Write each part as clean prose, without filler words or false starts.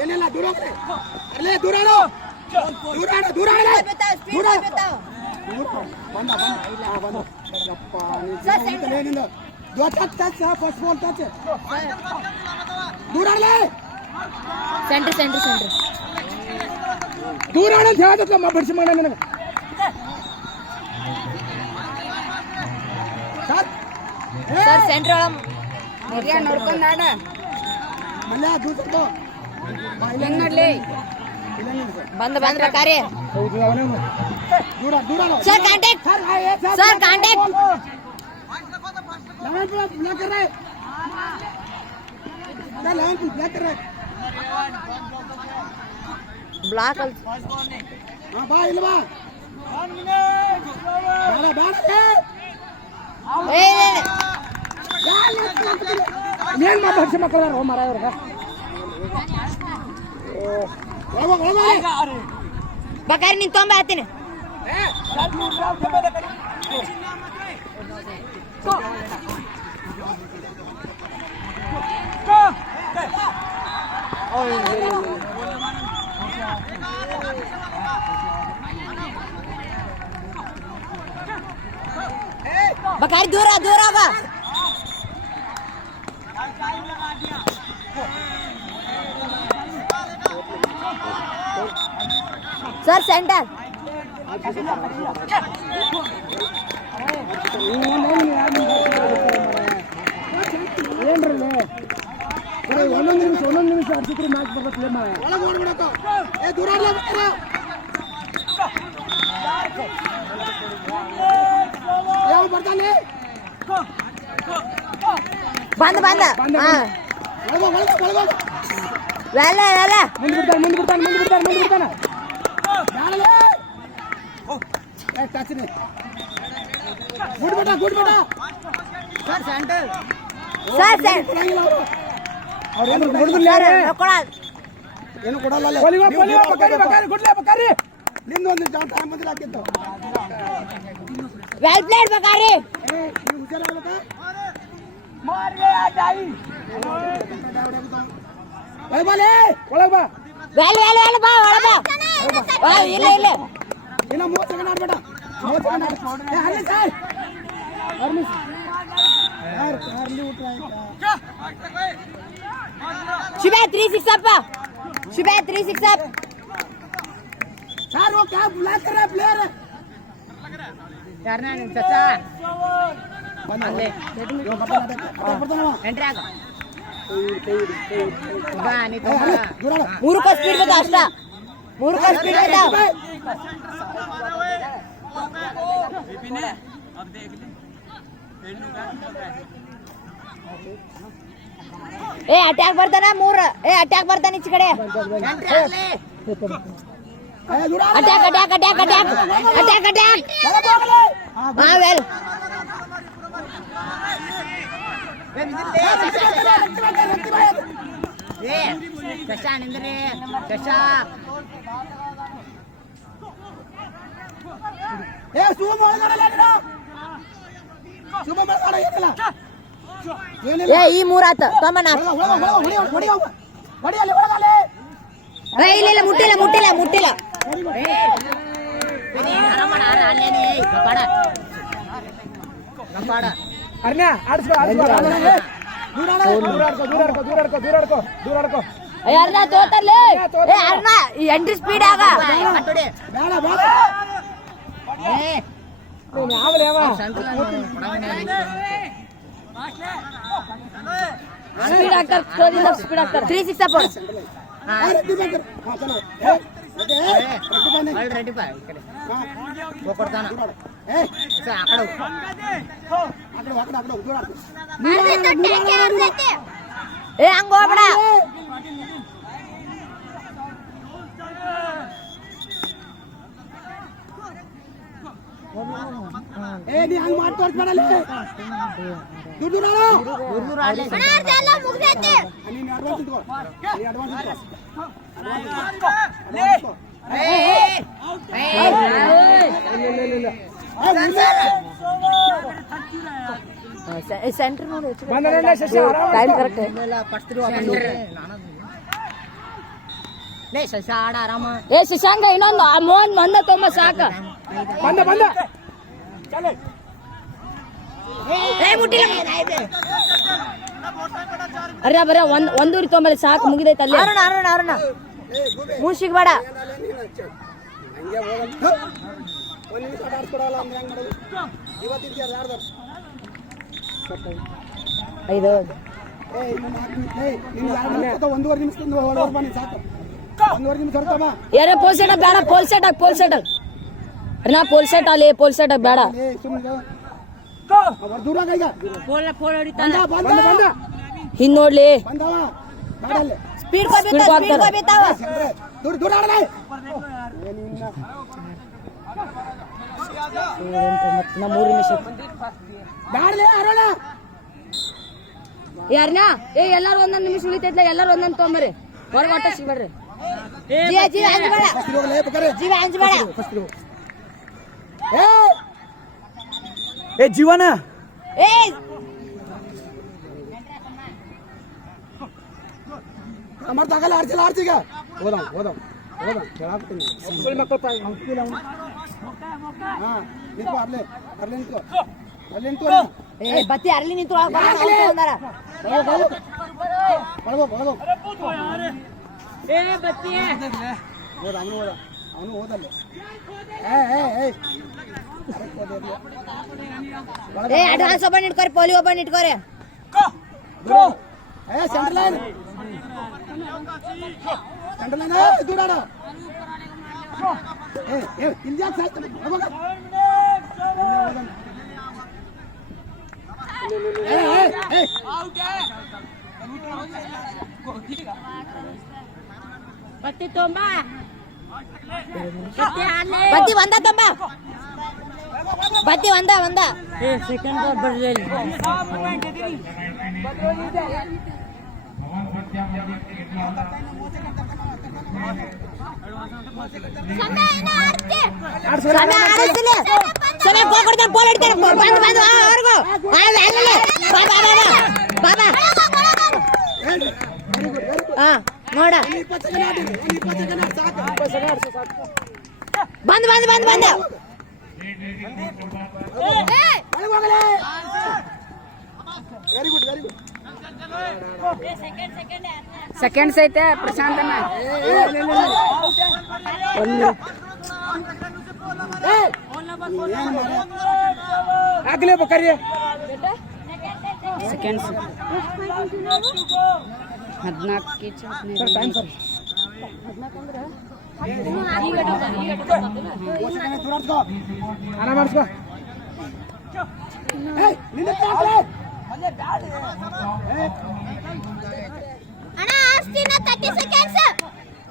ಏನಿಲ್ಲ ದೂರ ಹೋಗ್ರಿ ಅಲ್ಲೇ ದೂರ ದೂರ ಸೆಂಟರ್ ಸೆಂಟರ್ ಸೆಂಟರ್ ದೂರ ಅಂತ ಹೇಳತ್ತಮ್ಮ ಬಡ್ಸಿ ಮಾಡ ನನಗೆ ಸರ್ ಸೆಂಟರ್ ಒಳಗೆ ನೋಡ್ಕೊಂಡು ಆಡ ಮಲ್ಲ ದೂರ ಹೆಂಗ್ ನೋಡ್ಲಿ ಬಂದ ಬಂದ್ರ ಕಾರ್ಯ ದೂರ ದೂರ sir contact sir contact block कर रहे ब्लॉक कर रहे ಬ್ಲಾಕ್ हां बा इल्वा ಏ ಏನ್ ಮಾತಾಡ್ಸಿ ಮಕ್ಕಳು ಮಾರ ಇವ್ರ ಬಕಾರಿ ನೀನ್ ತೊಂಬ ಹಾಕ್ತೀನಿ बकारी दूर आगा सर सेंटर ಒಂದೊಂದು ನಿಮಿಷ ಅರ್ಸಿದ್ರೆ ಮ್ಯಾಚ್ ಬರ್ತದೆ ಒಳಗೆ ಓಡ್ಬಿಡಕ್ಕ ಏ ದೂರ ಯಾವ ಬರ್ತಾನೆ ಬಂದ ಬಂದ ವೇಲ ವೇಲ ಮುಂದೆ ಬಿಡ್ತಾನೆ ಗುಡ್ ಬೇಟ ಸರ್ ಸೆಂಟರ್ ಸರ್ ಸೆಂಟರ್ ಏನು ಕೊಡಲ್ಲ ನಿಂದು ಒಂದು ಟೈಮ್ ಬಂದ್ರೆ ಹಾಕಿತ್ತು ವೆಲ್ ಪ್ಲೇಡ್ ಬಕಾರಿ ಹುಷಾರಾಗ್ಬೇಕಾ ಒಳಗೆ ಬಾ ವೆಲ್ ವೆಲ್ ವೆಲ್ ಬಾ ಒಳಗ ಬಾ ಇಲ್ಲ ಇಲ್ಲ ಇನ್ನ 30 ಸೆಕೆಂಡ್ ಆಡ್ಬೇಡ 30 ಸೆಕೆಂಡ್ ಹರ್ಲಿ ಸರ್ ಹರ್ಲಿ ಊಟ शुभे 3-6 अप शुभे 3-6 अप सर वो क्या ब्लॉक कर रहा है प्लेयर यार ना चाचा बंदे एंट्री आगा बा नहीं तो ಮೂರು का स्पीड बता ಅಷ್ಟ ಮೂರು का स्पीड बता विपिन अब देख ले पेन्नु का ए अटैक ಬರ್ತಾನ ಮೂರು ए अटैक ಬರ್ತಾನ ಈಚೆ ಕಡೆ attack attack attack attack attack attack हां वेल ए ಕಶಾ ನಿಂದ್ರೆ ಕಶಾ ए सुम ಒಳಗಡೆ ಲೇಡ ಸುಮ ಒಳಗಡೆ ಇರಲ್ಲ ಏ ಈ ಮೂರಾತ ತಮ್ಮನ ಏ ಇಲ್ಲ ಇಲ್ಲ ಮುಟ್ಟಿಲ್ಲ ಅರ್ಣ್ಯ ಆಡ್ಸ್ಕೋ ದೂರ ಆಡ್ಕೋ ಅರ್ಣ ತೋತಲ್ಲೇ ಏ ಅರ್ಣ ಎಂಟ್ರಿ ಸ್ಪೀಡ್ ಆಗ ಸ್ಪೀಡ್ ಆಗ್ತಾರೆ ಸ್ಪೀಡ್ ಆಗ್ತಾರೆ 3-6 ಅಪ್ ರೆಡಿ ಬಾ ಈ ಕಡೆ ಹೋಗ್ಕೊಡ್ತಾನ ಆ ಕಡೆ ಏ ಹಂಗ ಹೋಗ್ಬೇಡ ಏ ನೀ ಹಂಗ ಮಾಡಿ ತೋರಿಸ್ಬೇಡಲ್ಲ ದುಡ್ಡು ನಾನು ಮುಗ್ದೈತಿ ನೀನು ಅಡ್ವಾನ್ಸ್ ಇಟ್ಕೋ ಸೆಂಟರ್ ನೋಡಿ ಬಂದಲ್ಲ ಶಶಿ ಟೈಮ್ ಕರೆಕ್ಟ್ ಏ ಶಶಾಂಕ ಇನ್ನೊಂದು ಆ ಮೋಹನ್ ಮಂದ ತೊಂಬ ಸಾಕ ಬಂದ ಅರ್ರ ಬರ ಒಂದೂರಿ ತೊಂಬಲ್ಲಿ ಸಾಕು ಮುಗಿದೈತೆ ಅಲ್ಲಿ ಅರುಣ ಮೂಸಿಗೆ ಬೇಡ ಹಂಗೆ ಹೋಗಂತ ಒಂದು ನಿಮಿಷ ಆಡಿಸ್ಕೊಡಲ್ಲ ಅಂದ್ರೆ ಹೆಂಗೆ ಮಾಡೋದು ಇವತ್ತಿದ್ಯಾರ ಯಾರ್ದಾರ 5 ಒಂದೂವರೆ ನಿಮಿಷದಿಂದ ಹೊರಗೆ ಬನ್ನಿ ಸಾಕು ಒಂದೂವರೆ ನಿಮಿಷ ಹೊರತಮ್ಮ ಯಾರೇ ಪೋಲ್ ಸೆಟ್ ಬೇಡ ಪೋಲ್ ಸೆಟ್ ನಾ ಪೋಲ್ ಸೆಟ್ ಅಲ್ಲಿ ಪೋಲ್ ಸೆಟ್ ಬೇಡ ಸುಮ್ಮನೆ ದೂರ ಈಗ ಬಂದ ಹಿಂದ್ ನೋಡ್ಲಿ ಬಂದವ ಮಾಡಲ್ಲ ಸ್ಪೀಡ್ ದೂರ ದೂರ ಆಡಲ್ಲ ನಾ 3 ನಿಮಿಷ ಬ್ಯಾಡಲೇ ಅರೋಣ ಯಾರನ್ನ ಏ ಎಲ್ಲಾರು ಒಂದೊಂದು ನಿಮಿಷ ಉಳಿತೈತ್ಲ ಎಲ್ಲಾರು ಒಂದೊಂದು ತೊಂಬರಿ ಹೊರಗೆ ಒಟ್ಟ ಸಿಗ್ಬೇಡ್ರಿ ಜೀವ ಅಂಜಬೇಡ ಜೀವ ಅಂಜಬೇಡ ಏ ಜೀವನ ಏ ಅಮರ್ತಾಗಲ್ಲ ಆಡ್ತೀಗ ಹೋದಂ ಕೇಳಾಕ್ತೀನಿ ಮಕ್ಕಳು ಹಾ ನಿಂತು ಅರ್ಲೆ ನಿಂತು ಏ ಬತ್ತಿ ಅರ್ಲಿ ನಿಂತು ಅವನು ಹೋದಲ್ಲ ಏ ಅಡ್ವಾನ್ಸ್ ಒಬ್ಬ ಇಟ್ಕೋರಿ ಪೋಲಿ ಒಬ್ಬ ಇಟ್ಕೋರಿ ಸೆಂಟ್ರಲ್ ಲೈನ್ ದೂರಾಡ ಇಲ್ಲಿ ಯಾಕೆ ಸಾಯ್ತಾನೆ ಬತ್ತಿ ತೊಂಬ ಬತ್ತಿ ಒಂದ ತಂಬ ಬತ್ತಿ ಒಂದ ಸೆಕೆಂಡ್ ಬರ್ಲಿ ನೋಡ ಬಂದ್ ವೆರಿ ಗುಡ್ ಸೆಕೆಂಡ್ಸ್ ಐತೆ ಪ್ರಶಾಂತನ ಆಗ್ಲೇ Bakary seconds 14 sir time sir ಆರಾಮ ಮಾಡಿಸ್ಕೋ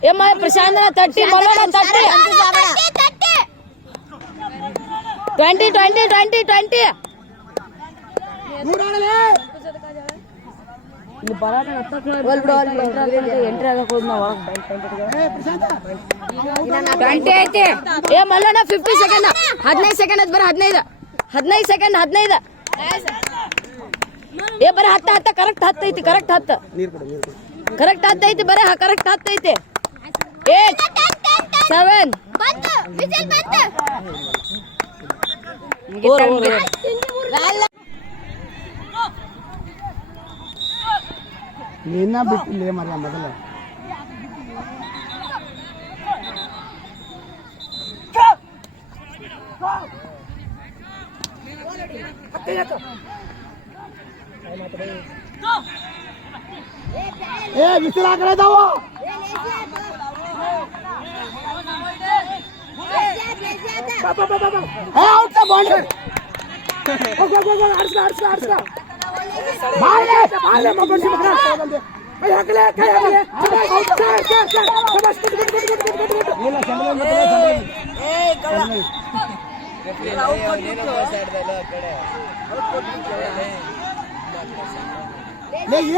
ಏಮ್ಮ ಪ್ರಶಾಂತನ 30 ಮಲ್ಲನ 30 20 ಇಲ್ಲಿ ಬರಾಟ ಎಂಟ್ರಿ ಆಗಕ್ಕೆ ಹೋದ್ ನಾವು 20 ಐತಿ ಏ ಮಲ್ಲಣ್ಣ 50 ಸೆಕೆಂಡ್ 15 ಸೆಕೆಂಡ್ ಅದ್ ಬರ 15 ಸೆಕೆಂಡ್ 15 ಏ ಬರ 10 ಕರೆಕ್ಟ್ 10 ಐತಿ ಕರೆಕ್ಟ್ 10 ಕರೆಕ್ಟ್ 10 ಐತಿ ಬರ ಕರೆಕ್ಟ್ 10 ಐತಿ 8 7 ನಿನ್ನ ಬಿಟ್ಟಿಲ್ಲ ಮರ ಮೊದಲ ಏ ಬಿಸಿಲು ಆ ಕಡೆ ಇದಾವ ಔಟ್ ಬೌಂಡ್ರಿ ಆಡ್ಸ್ಕೊ ಬಾಳೆ ಮಗನ್ ಕೈ ಹಾಕಲೆ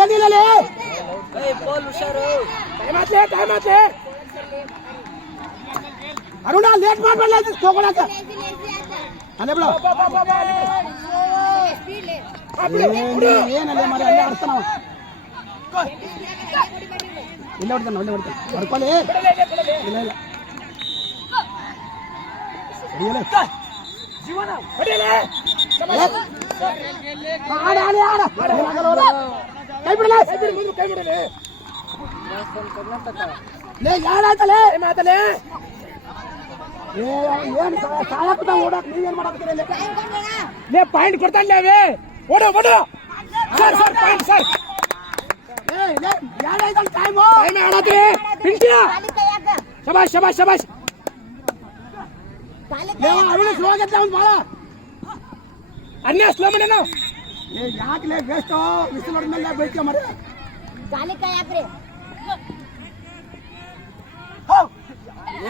ಏನಿಲ್ಲ ಅರುಣ ಲೇಟ್ ಮಾಡ್ಬಲ್ಲ ತಗೊಳಕ ಅಲ್ಲೇ ಬಿಡ ಏನಲ್ಲ ಮರಿ ಅಲ್ಲೇ ಆಡ್ತಾನವ ಇಲ್ಲೇ ಹೊಡ್ತಾನ ಹೊಡ್ಕೊಳ್ಳಿ ಇಲ್ಲ ಇಲ್ಲ ಕೈ ಬಿಡಲೇ ಕೈ ಬಿಡಲೇ ಯಾರಾಯ್ತಲೇ ಮಾತಲೇ ಏನ್ ಸಾಯಪ್ಪ ಓಡಕ್ ನೀವೇನ್ ಮಾಡತ್ತೀರಿ ಲೇ ಪಾಯಿಂಟ್ ಕೊಡ್ತಾನೆ ಅವೇ ಓಡೋ ಓಡೋ ಸರ್ ಸರ್ ಪಾಯಿಂಟ್ ಸರ್ ಯಾರಾಯ್ತಲ್ಲ ಟೈಮು ಟೈಮ್ ಆಡತ್ರಿ ಪಿಂಟಿಯ ಶಬಾಷ್ ಶಬಾಷ್ ಶಬಾಷ್ ಅವನು ಸ್ಲೋ ಆಗತ್ತೆ ಅವ್ನು ಭಾಳ ಅನ್ನೇ ಸ್ಲೋ ಮಾಡ್ಯಾನ ಯಾಕಲೇ ವೇಸ್ಟ್ ಬಿಸಿಲು ಹೊಡೆದ್ಮೇಲೆ ಬೈಕ ಮರ ಕಾಲಿ ಕೈ ಹಾಕ್ರಿ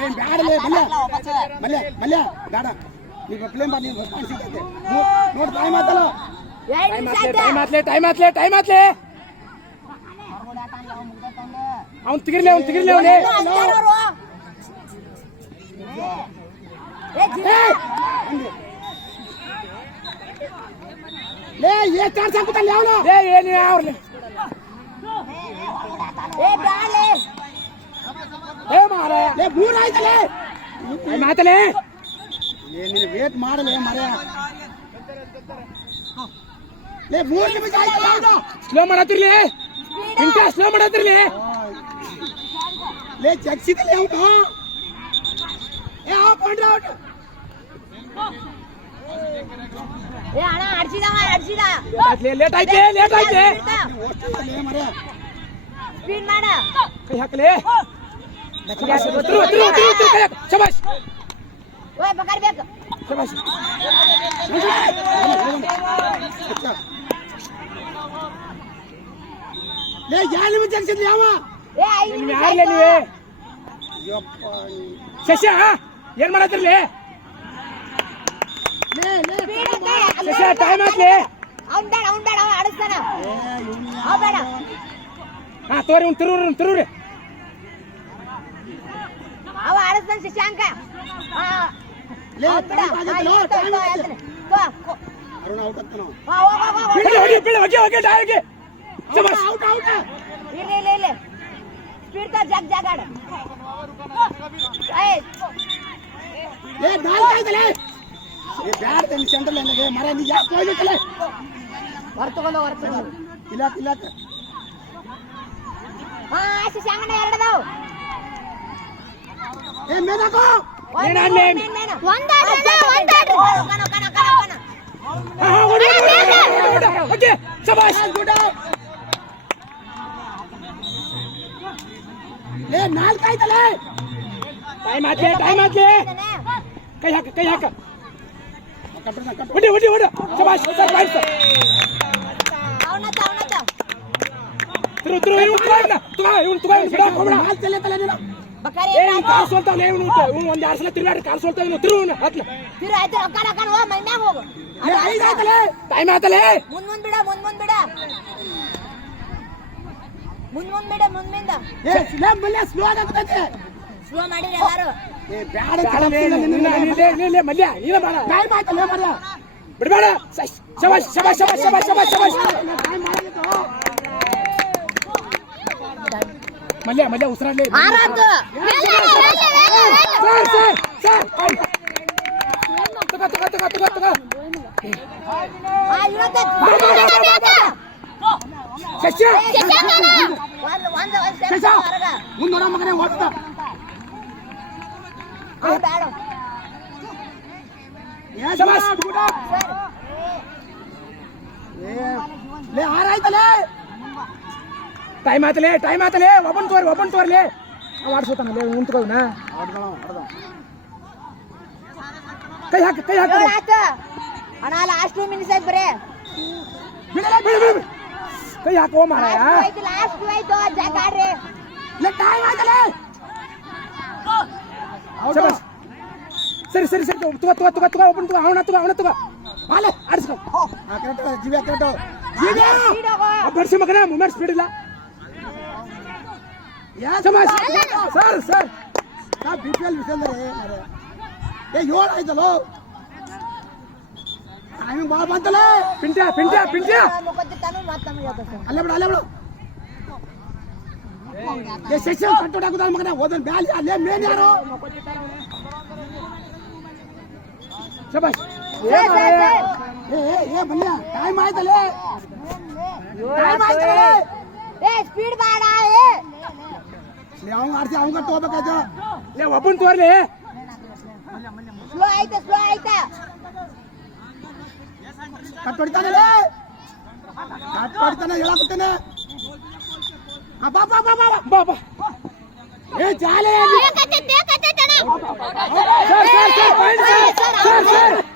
ಏನ್ ಬ್ಯಾಡಲೇ ಮಲ್ಯ ಮಲ್ಯ ಬೇಡ ನೀವು ಪ್ಲೇನ್ ಮಾಡಿ ನೀವು ಕಾಣಿಸಿದ್ದೈತೆ ನೋಡಿ ಟೈಮ್ ಆತಲ್ಲ ಟೈಮ್ ಆತ್ಲೆ ಟೈಮ್ ಆತ್ಲೆ ಟೈಮ್ ಆತ್ಲೆ ಅವ್ನು ತೆಗಿರ್ಲಿ ಅವನೇ ಲೇ ಏ ಚಾನ್ಸ್ ಹಾಕುತ್ತಾನೆ ಅವನು ಲೇ ಏನು ಅವ್ರಲ್ಲ ಏ ಮಾರ ಲೇ ಮೂರು ಆಯ್ತಲೇ ಮಾತಲೇ ನೀನು ವೇಟ್ ಮಾಡಲೇ ಮರ ಲೇ 3 ನಿಮಿಷ ಆಯ್ತಲ್ಲ ಅವನು ಸ್ಲೋ ಮಾಡತ್ತಿರ್ಲಿ ಇಂತ ಸ್ಲೋ ಮಾಡತ್ತಿರ್ಲಿ ಲೇ ಜಗ್ಸಿದಲೇ ಅವನು ಏ ಆ ಪಾಯಿಂಟ್ ಔಟ್ ಏ ಅಣ್ಣ ಅಡ್ಸಿದ ಲೇಟ್ ಆಯ್ತೆ ಮರ ಸ್ಪೀಡ್ ಮಾಡ ಕೈ ಹಾಕಲೇ ಶಬಾಷ್ ಓಯ್ ಬಕರ್ ಬೇಕು ಶಬಾಷ್ ಲೇ ಯಾರು ನಿಮಗೆ ಜಗ್ಸಿದ್ಲಿ ಯಾವ ಏ 5 ನಿಮಿಷ ಯಾರಲೇ ನೀವೇ ಶಶ ಏನ್ ಮಾಡತ್ತಿರ್ಲಿ ಶಶ ಟೈಮ್ ಆತ್ಲಿ ಅವ್ನ್ ಬೇಡ ಅವ ಆಡಿಸ್ತಾನ ಅವ ಬೇಡ ಹಾ ತೋರಿ ಒಂದು ತಿರುವ್ರಿ ಅವ ಆಡಿಸ್ತಾನ ಶಶಾಂಕ ಅರುಣ ಔಟ್ ಆಗ್ತಾನ ಇಲ್ಲ ಸ್ಪೀಡ್ ಜಾಗ ಆಡ ಬ್ಯಾಡ ಸೆಂಟ್ರಲ್ ಮರ ನೀ ಯಾಕೆ ಹೋಗ್ಲಿಕ್ಕಲ್ಲ ಹೊರತುಕೊಂಡು ಇಲ್ಲ ಶಶಾಂಕನ ಎರಡದಾವ್ ಏ ಮೇನಾಕೋ ಓಕೆ ಶಬಾಷ್ ಲೇ 4 ಆಯ್ತಲ್ಲ ಟೈಮ್ ಆತ್ಲೆ ಕೈ ಹಾಕ ಹೊಡಿ ಶಬಾಷ್ ಸರ್ ಪಾಯಿಂಟ್ ತಿರು ಇವನು ಕಾಲ್ ಸೋಲ್ತಾವಲ್ಲ ಇವನು ಒಂದ್ 2 ಸಲ ತಿರುಗಾಡಿ ಕಾಲ್ ಸೋಲ್ತಾವ ಇವನು ತಿರು ಹತ್ಲ ಟೈಮ್ ಆತಲೇ ಮುಂದ್ ಬಿಡ ಸ್ಲೋ ಆಗತ್ತೆ ಸ್ಲೋ ಮಾಡಿರಿ ಎಲ್ಲಾರು ಮಲ್ಯ ನೀನ ಬೇಡ ಟೈಮ್ ಆಯ್ತಲ್ಲ ಮಲ್ಯ ಬಿಡಬೇಡ ಶಬಾಷ್ ಮಲ್ಯ ಉಸಿರಾಡ್ಲಿ ತಗೋ ಮುಂದೋಡ ಮಗನೇ ಓಡ್ತಾ ಆರಾಯ್ತಲೇ ಟೈಮ್ ಆತಲೇ ಒಬ್ಬನ್ ತೋರ್ಲಿ ಆಡ್ಸೋತಾನಲ್ಲೇ ನಿಂತ್ಕೋನ ಕೈ ಹಾಕ ಅಣ್ಣ ಲಾಸ್ಟ್ 2 ಮಿನಿಟ್ಸ್ ಆಯ್ತು ಬರೇ ಕೈ ಹಾಕೋ ಮಾರಾಯ ಲಾಸ್ಟ್ ಆಯ್ತು ಜಾಗ ಆಡ್ರಿ ಟೈಮ್ ಆಯ್ತಲೇ ಸರಿ ತಗೋ ಒಬ್ಬನ್ ತಗೋ ಅವನ ತಗೋ ಬಾಲೆ ಆಡಿಸ್ಕೊ ಜೀವ ಬರ್ಸಿ ಮಗನ ಮೂಮೆಂಟ್ ಸ್ಪೀಡ್ ಇಲ್ಲ ಸರ್ BPL ವಿಷಯದಲ್ಲಿ ಏ 7 ಆಯ್ತಲ್ಲೋ ಟೈಮಿಂಗ್ ಬಾಳ ಬಂತಲ್ಲ ಪಿಂಟ್ಯಾ ಅಲ್ಲೇ ಬಿಡು ये सेक्शन कट्टोड़ा को मगना ओदन ब्याल ले मेन यारो शाबाश ये भैया टाइम आए तले ए स्पीड बाड़ा ए ले आऊंगा आरसे आऊंगा तो बका जा ले ओपन तोर ले स्लो आइता ಕಟ್ಟೊಡಿತಾನೆ ಕಟ್ಟೊಡಿತಾನೆ ಹೇಳಾಕುತ್ತಾನೆ ಬಾ ಬಾ ಬಾ ಬಾ ಬಾ ಬಾ ಏ ಜಾಲೆ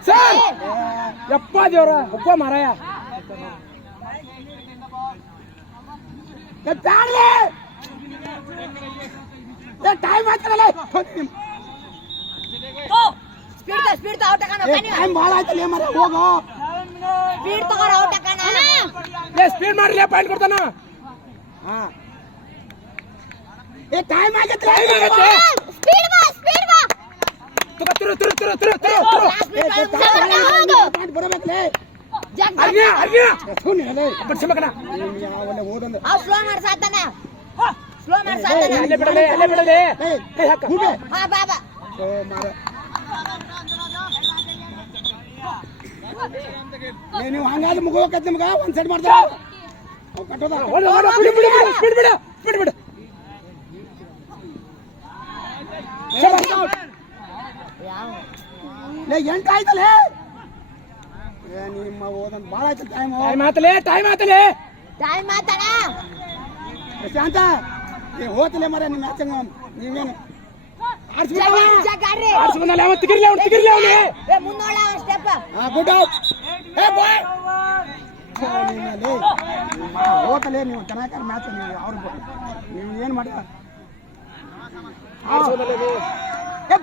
ಸರ್ ಯಪ್ಪ ದೇವ್ರ ಒಪ್ಪ ಮಾರಾಯ ಬ್ಯಾಡ್ಲೆ ಏ ಟೈಮ್ ಆಯ್ತಲ್ಲ ಸ್ಪೀಡ್ ಔಟ್ ಹಾಕೋಣ ಟೈಮ್ ಭಾಳ ಆಯ್ತಲ್ಲ ಮರ ಹೋಗೋ ಸ್ಪೀಡ್ ತಗೋರ ಔಟ್ ಹಾಕೋಣ ಏ ಸ್ಪೀಡ್ ಮಾಡ್ಲಿ ಪಾಯಿಂಟ್ ಕೊಡ್ತಾನ ಹಾ ಏ ಟೈಮ್ ಆಗತ್ತೆ ಸ್ಪೀಡ್ ಬಾ ತುರು ಪಾಯಿಂಟ್ ಬರಬೇಕಲೇ ಅರ್ನ್ಯ ಸುನಿ ಅಲೆ ಬಡ್ಸ ಮಗನ ಯಾವಲ್ಲ ಓದೊಂದು ಆ ಸ್ಲೋ ಮಾಡ್ಸಾತಾನ ಅಲ್ಲೇ ಬಿಡಲೆ ಏ ಹಾಕ ಹೂಬೆ ಹಾ ಬಾಬಾ ಓ ಮಾರ ನೀವು ಹಂಗಾದ್ರೆ ಮುಗೋಕತ್ತೆ ಮಗ ಒಂದ್ ಸೈಡ್ ಮಾಡ್ತಾರ ಕಟ್ಟೋದ ಬಿಡು ಎಂಟು ಆಯ್ತಲ್ಲ ನಿಮ್ಮ ಓದಂತ ಭಾಳ ಆಯ್ತು ಟೈಮ್ ಆತಲೆ ಟೈಮ್ ಆತಣ ಶಾಂತ ಹೋತಲೆ ಮರ ನಿಮ್ಮ ಮ್ಯಾಚಂಗ ನೀವೇನು ಮುಂದೋಳ ಸ್ಟೆಪ್ ಹೋತಲೆ ನೀವು ಚೆನ್ನಾಗಿ ಮ್ಯಾಚ್ ನೀವು ಅವ್ರು ನೀವು ಏನು ಮಾಡಿ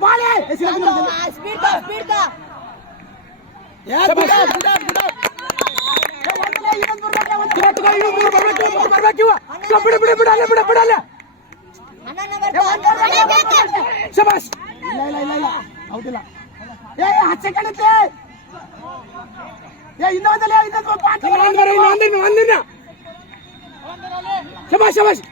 ಬಾಳೆ ಸ್ಪೀಡ್ ಬಿಡಲ್ಲ ಶಬಾಷ್ ಇಲ್ಲ ಔಟ್ ಇಲ್ಲ ಏ 10 ಸೆಕೆಂಡ್ ಐತೆ ಏ ಇನ್ನೊಂದಲ್ಲ ಒಂದಿನ ಶಬಾಷ್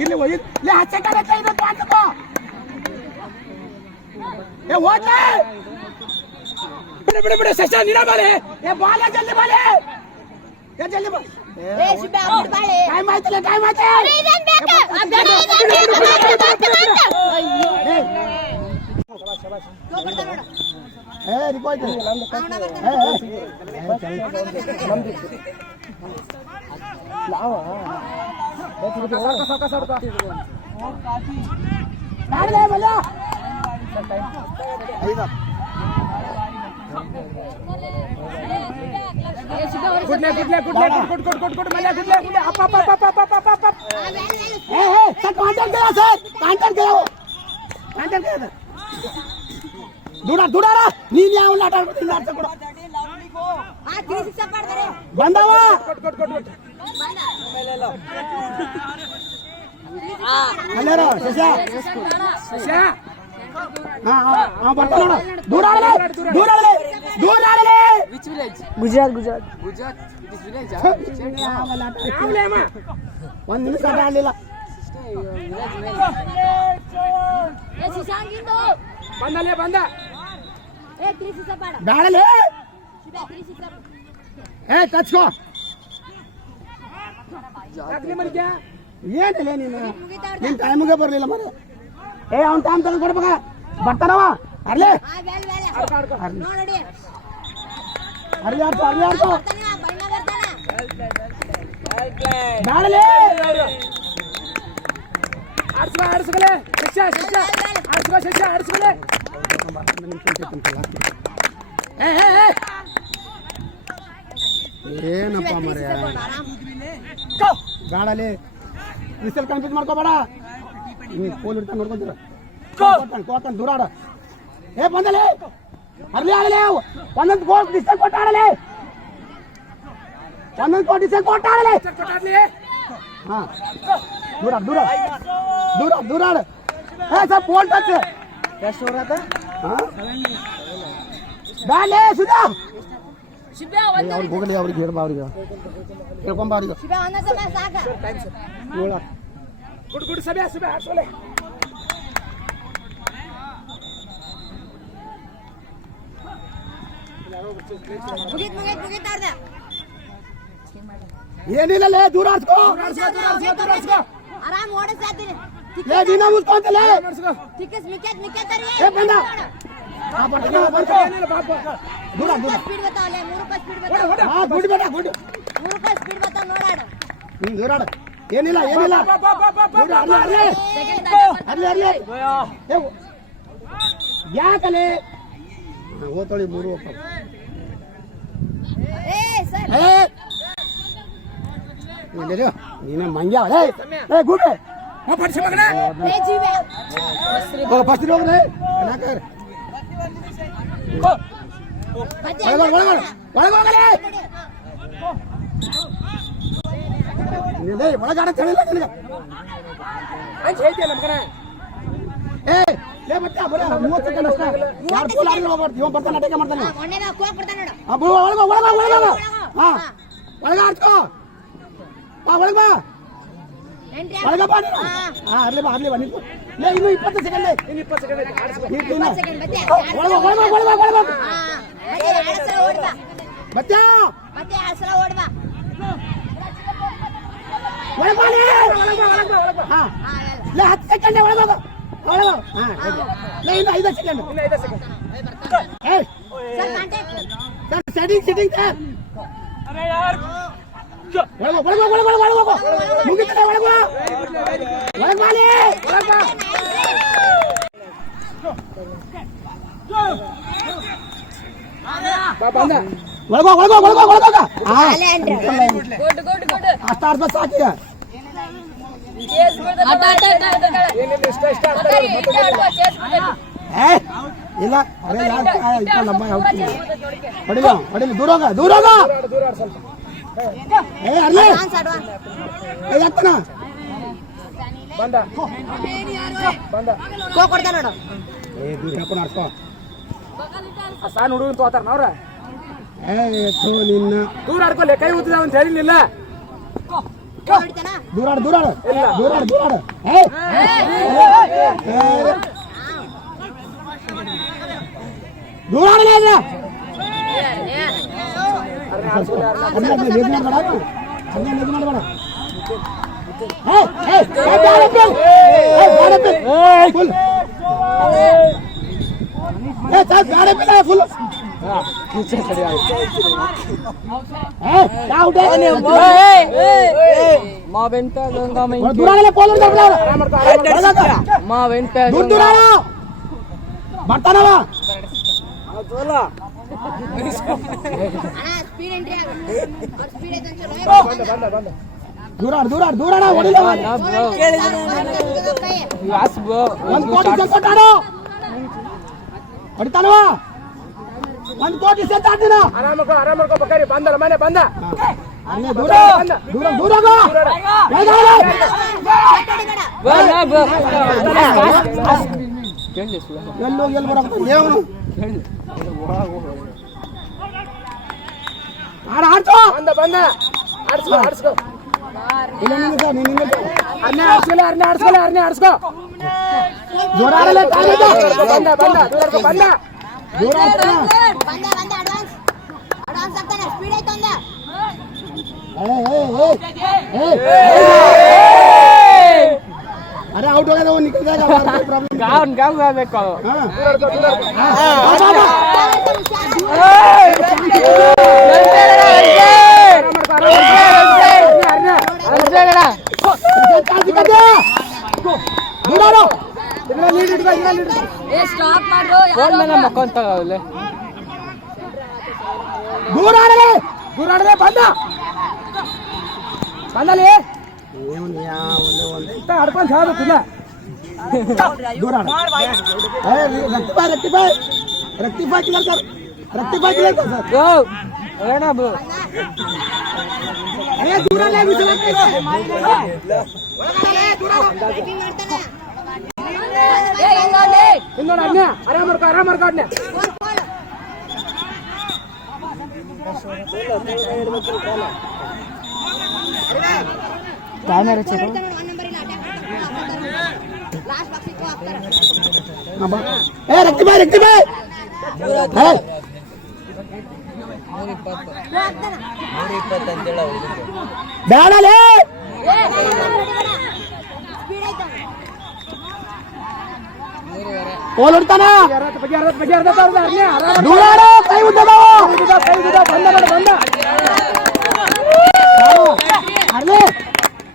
ಇಲ್ಲಿ ಹೋಗಿ 10 ಸೆಕೆಂಡ್ ಐತೆ ಇನ್ನೊಂದು ಪಾಯಿಂಟ್ ಏ ಹೋಗ್ತಾ ಬಿಡ ಶಶ ನಿರ ಬಾಲೆ ಏ ಬಾಲೆ ಜಲ್ದಿ ಬಾಲೆ ಏ ಜಲ್ದಿ ಬಾ ಏ ಶಿಬೆ ಔಟ್ ಬಾಳೆ ಟೈಮ್ ಆಯ್ತಲ್ಲ ಇದನ್ ಬೇಕು ಏ ರಿಕಾರ್ಡ್ ದುಡಾರ ನೀನ್ ಯಾವ ಆಟ ಆಡ್ಕೊತೀನಿ ಬಂದವ ಅಲ್ಲಾರ ಶಶ ಬರ್ತಾನ ದೂರ ಆಡಲೆ ಗುಜರಾತ್ ಒಂದ್ ನಿಮಿಷ ಆಟ ಆಡ್ಲಿಲ್ಲ ಬಂದ ಬ್ಯಾಡಲೆ ಏ ಕಚ್ಕೋ ಏನಿಲ್ಲ ನೀನು ನಿನ್ ಟೈಮ್ಗೆ ಬರ್ಲಿಲ್ಲ ಮರ ಏ ಅವ್ನ ಟೈಮ್ ತಂದು ಕೊಡ್ಬೇಕ ಬರ್ತಾನವ ಅರ್ಲಿ ಆಡ್ಕೋ ಬ್ಯಾಡಲೆ ಆಡ್ಸ್ಕಲೆ ಏನಪ್ಪ ಮರ ಬ್ಯಾಡಲೆ ವಿಸಲ್ ಕನ್ಫ್ಯೂಸ್ ಮಾಡ್ಕೋಬೇಡ ನೀವು ಫೋನ್ ಇಡ್ತಾ ನೋಡ್ಕೊಂತೀರ ಕೋಕನ್ ದೂರ ಆಡ ಏ ಬಂದಲೆ ಅರ್ಲಿ ಆಡಲೆ ಒಂದೊಂದು ಕೋಟ್ ಡಿಸ್ಟೆಲ್ ಕೊಟ್ಟು ಆಡಲೆ ಹಾ ದೂರ ಆಡ ಏ ಸರ್ ಫೋನ್ ಟಚ್ ಎಷ್ಟು ಹೊರತ ಬಾಲೆ ಸುಧಾ ಶಿಬ್ಯಾ ಅವ್ರಿಗೆ ಹೋಗಲಿ ಅವ್ರಿಗೆ ಹೇಳ್ಬಾ ಅವ್ರಿಗೆ ಹೇಳ್ಕೊಂಬ ಅವ್ರಿಗೆ ಶಿವ ಅನ್ನೋ ಸಾಕ ನೋಡ ಗುಡ್ ಗುಡ್ ಸಭೆ ಸಭೆ ಹಾಕ್ಸೋಲೆ ಮುಗಿತ್ ಅವ್ರ್ದ ಏನಿಲ್ಲ ದೂರ ಆಡ್ಸ್ಕೋ ಆರಾಮ್ ಓಡಿಸ್ತೀನಿ ಏ ದಿನ ಮುಸ್ಕೊಂತಲ್ಲ ತಿಕ್ಕಸ್ ಮಿಕ್ಕತ್ತರಿ ಏ ಬಂದ ದೂರ ದೂರ ಸ್ಪೀಡ್ ಬತ್ತಾವಲೆ 3 ರೂಪಾಯಿ ಸ್ಪೀಡ್ ಬತ್ತಾವ ಹಾ ಗುಡ್ ಬೇಡ ಗುಡ್ 3 ರೂಪಾಯಿ ಸ್ಪೀಡ್ ಬತ್ತಾವ ನೋಡಾಡು ದೂರ ಆಡ ಏನಿಲ್ಲ ಏನಿಲ್ಲ ದೂರ ಅರ್ಲಿ ಯಾಕಲೆ ಓತಳಿ 3 ರೂಪಾಯಿ ಏ ಸರ್ ನೀನ ಮಂಗ್ಯ ಏ ಗುಡ್ ಪಡಿಸಿ ಮಗನ ಏ ಜೀವ ಫಸ್ಟ್ ಹೋಗ್ರೆ ಕಣಕರ್ ಒಳಗೋಗಲೇ ಒಳಗಾಡ ತಿಳಿಲ್ಲ ನಿನಗೆ ಏ ಲೇ ಮತ್ತೆ 30 ಸೆಕೆಂಡ್ ಅಷ್ಟೇ ಯಾರು ಫುಲ್ ಆಡಿ ಹೋಗ್ಬಾರ್ದು ಇವ ಬರ್ತಾನೆ ಅಟೇಕ್ ಮಾಡ್ತಾನೆ ಮೊನ್ನೆ ನಾವು ಕೋಕ್ ಬಿಡ್ತಾನ ನೋಡು ಒಳಗ ಹಾ ಒಳಗ ಆಡ್ಕೋ ಬಾ ಒಳಗ ಬಾ ಎಂಟ್ರಿ ಒಳಗ ಬಾ ಹಾ ಅರ್ಲಿ ಬಾ ನಿಂತು ಲೇ ಇನ್ನು 20 ಸೆಕೆಂಡ್ ಸೆಕೆಂಡ್ ಬತ್ತೆ ಒಳಗ ಹಾ ಮತ್ತೆ ಆಡಸಲ ಓಡ್ಬಾ ಮತ್ತೆ ಆಡಸಲ ಓಡ್ಬಾ ಒಳಗ ಬಾ ಹಾ ಹಾ ಲೇ 10 ಸೆಕೆಂಡ್ ಒಳಗ ಹಾ ಲೇ ಇನ್ನು 5 ಸೆಕೆಂಡ್ ಏ sir contact sir setting sir अरे यार ಒಳಗ ಮುಗಿತದೆ ಒಳಗ ಬಾಲೆ ಒಳಗ ಬಾ ಬಂದ ಒಳಗ ಹಾ ಅಲೆ ಎಂಟ್ರಿ ಗುಡ್ ಅಷ್ಟ ಅರ್ಧ ಸಾಕಿಯ ಚೇಸ್ ಏ ಇಲ್ಲ ಅರೆ ಯಾಕೆ ನಮ್ಮ ಹೊಡಿಲಿ ದೂರ ಹೋಗ ಏ ಅರ್ಲಿ ಅಡ್ವಾನ್ಸ್ ಏ ಎತ್ತನ ಬಂದ ಕೋಕ್ ಕೊಡ್ತಾನ ನೋಡು ಏ ದೂರ ಹಾಕೊಂಡು ಆಡ್ಕೋ ಸಾನ್ ಹುಡುಗನ್ ತೋತಾರ ಅವ್ರ ಏ ಥೂ ನಿನ್ನ ದೂರ ಆಡ್ಕೊಲೆ ಕೈ ಊತಿದ ಅಂತ ಹೇಳಿರ್ಲಿಲ್ಲ ಹೊಡಿತಾನ ದೂರ ಆಡು ಏ ದೂರ ಆಡಲೇ ಇಲ್ಲ ಫುಲ್ మా వెంట మా వెంట ಬರ್ತಾನವ ಅಣ್ಣ ಸ್ಪೀಡ್ ಎಂಟ್ರಿ ಆಗ ಅವ್ರ ಸ್ಪೀಡ್ ಐತೆ ಚಲೋ ದೂರ ಹೊಡಿಲ್ಲ ಒಂದ್ ಕೋಟಿ ಸೆಟ್ ಆಡು ಹೊಡಿತಾನವ 1 ಕೋಟಿ ಸೆಟ್ ಆಡ್ತೀನ ಆರಾಮ ಮಾಡ್ಕೋ ಬಕಾರಿ ಬಂದಲ್ಲ ಮನೆ ಬಂದ ದೂರ ಎಲ್ಲೋ ಎಲ್ಲಿ ಬರಬೇಕು ಆಡ್ಸೋ ಬಂದ ಆಡ್ಸ್ಕೋ ಇಲ್ಲ ಅರ್ನೇ ಆಡ್ಸ್ಕೋ ದೂರ ಆಡಲೇ ಬಂದ ದೂರ ಆಡ್ತಾನ ಬಂದ ಅಡ್ವಾನ್ಸ್ ಆಗ್ತಾನೆ ಸ್ಪೀಡ್ ಐತೆ ಒಂದ अरे आउट हो गया तो वो निकल जाएगा प्रॉब्लम गाँव ಬೇಕು ಸ್ಟಾಪ್ ಮಾಡ್ರು ಮಕ್ಕೊಂತಾಗಲ್ಲ ದೂರ ಆಡಲೇ ಬಂದಲ್ಲಿ ಅಡ್ಕೊಂಡ್ ಹೇಳ್ಬೇಕಿಲ್ಲ ದೂರ रेक्टिफाई क्लियर कर सर अरे दूर ले ಇನ್ನೊಂದು ಆರಾಮ್ ಮಾಡ್ಕೊ ಕ್ಯಾಮೆರಾ ಚೆಕ್ ಏ ರಕ್ತಿ ಬಾಯ್ ಬೇಡಲೇ ಓಲ್ ಹೊಡ್ತಾನ ದೂರಾಡ ಕೈ ಉದ್ದದ ಬಂದ ಅರ್ಲೆ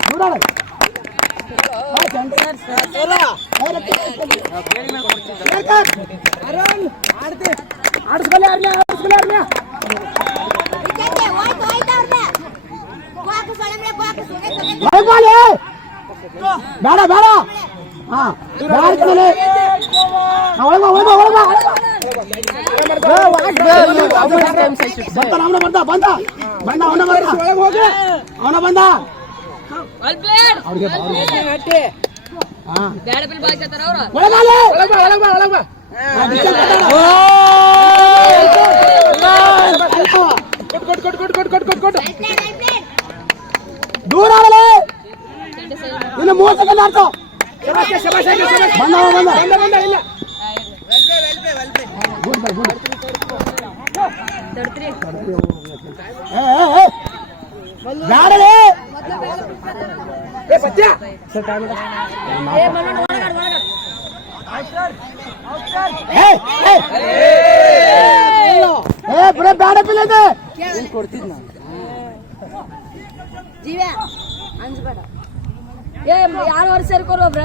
ದೂರಾಡ ಆಡಿಸ್ಕೊಳ್ಳಿ ಅರ್ನೇ ಬೇಡ ಬೇಡ ಹಾ ಅವನ ಬಂದ ದೂರ ಆಗಲೇ ಇನ್ನು 30 ಸೆಕೆಂಡ್ ಆಡ್ತು ಬಂದ ಇಲ್ಲ ಬ್ಯಾಡಲೇ ಬರೀ ಬ್ಯಾಡ ಪಿಲ್ ಇದೆ ಕೊಡ್ತಿದ್ ನಾನು ಜೀವ ಅಂಜಬೇಡ ಯಾರು ವರ್ಷ ಸೇರ್ಕೊರು ಒಬ್ರ